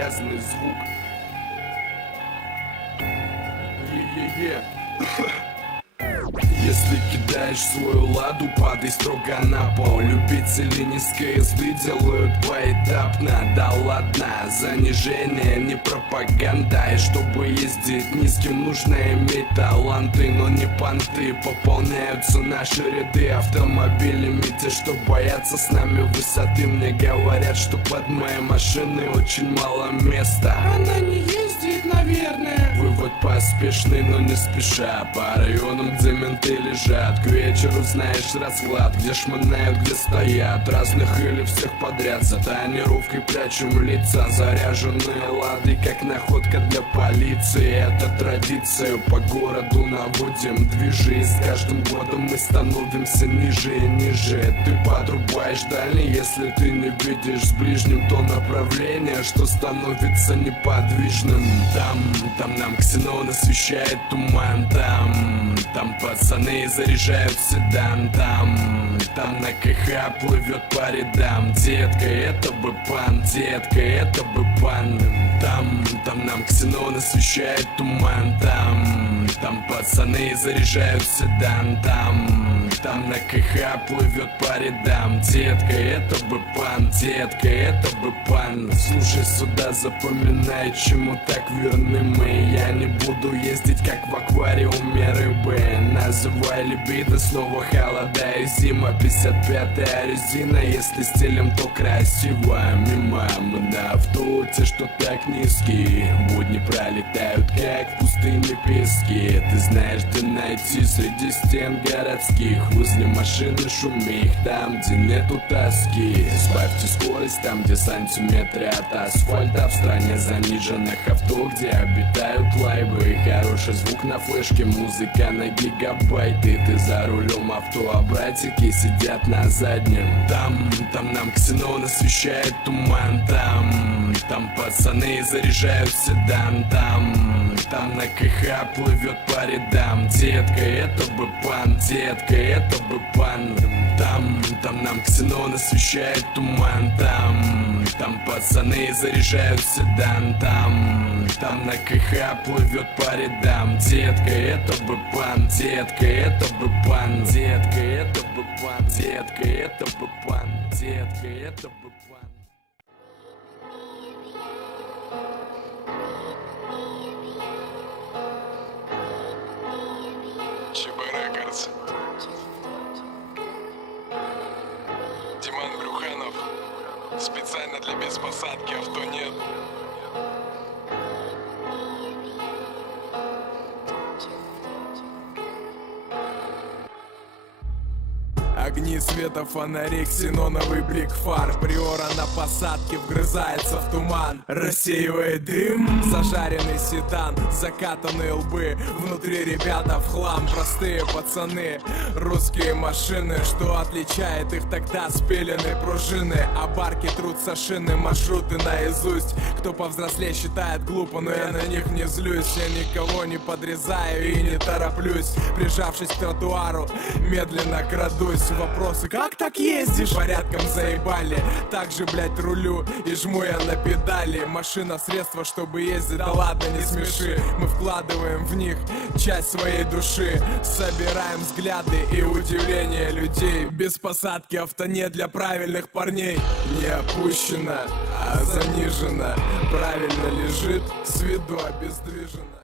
грязный звук. Если кидаешь свою ладу, падай строго на пол. Любители низкой езды делают поэтапно. Да ладно, занижение не пропаганда. И чтобы ездить низким, нужно иметь таланты, но не понты. Пополняются наши ряды автомобилями те, что боятся с нами высоты. Мне говорят, что под моей машиной очень мало места. Она не ездит, наверное. Вывод поспешный, но не спеша. По районам, где менты лежат, к вечеру знаешь расклад. Где шмонают, где стоят, разных или всех подряд. За тонировкой прячем лица, заряженные лады, как находка для полиции. Это традицию по городу наводим движи. С каждым годом мы становимся ниже и ниже. Ты подрубаешь дальний, если ты не видишь с ближним то направление, что становится неподвижным. Там нам ксенон освещает туман. Там пацаны заряжают седан. Там на КХ плывет по рядам. Детка, это бы пан, детка, это бы пан. Там нам ксенон освещает туман. Там пацаны заряжают седан. Там на КХ плывет по рядам. Детка, это бы пан, детка, это бы пан. Слушай сюда, запоминай, чему так верны мы. Я не буду ездить, как в аквариуме рыбы. Называй либидо, снова холода и зима. 55-я резина, если стилем, то красиво. Мимо мы на автобусе, что так низкий. Будни пролетают, как в пустыне пески. Ты знаешь, где найти среди стен городских. Возле машины шумих, там, где нету тоски. Сбавьте скорость там, где сантиметры от асфальта. В стране заниженных авто, где обитают лайвы. Хороший звук на флешке, музыка на гигабайты. Ты за рулем авто, а братики сидят на заднем. Там нам ксенон освещает туман. Там пацаны заряжают седан. Там на КХ плывет по рядам. Детка, это бы пан, детка, это бы пан. Там нам ксенон освещает туман. Там пацаны заряжают седан. Там на КХ плывет по рядам. Детка, это бы пан, детка, это бы пан. Детка, это бы пан, детка, это бы пан. Детка, это бы пан. ЧБ Рекордс. Диман Брюханов. Специально для беспосадки авто нет. Огни света, фонари, ксеноновый блик фар. Приора на посадке вгрызается в туман, рассеивает дым. Зажаренный седан, закатанные лбы. Внутри ребята в хлам, простые пацаны. Русские машины, что отличает их тогда? Спиленные пружины, а барки трутся шины. Маршруты наизусть, кто повзрослее считает глупо, но я на них не злюсь. Я никого не подрезаю и не тороплюсь. Прижавшись к тротуару, медленно крадусь. Вопросы: как так ездишь? Порядком заебали. Так же, блять, рулю и жму я на педали. Машина средство, чтобы ездить, да ладно, не смеши. Мы вкладываем в них часть своей души. Собираем взгляды и удивление людей. Без посадки авто не для правильных парней. Не опущено, а занижено. Правильно лежит, с виду обездвижено.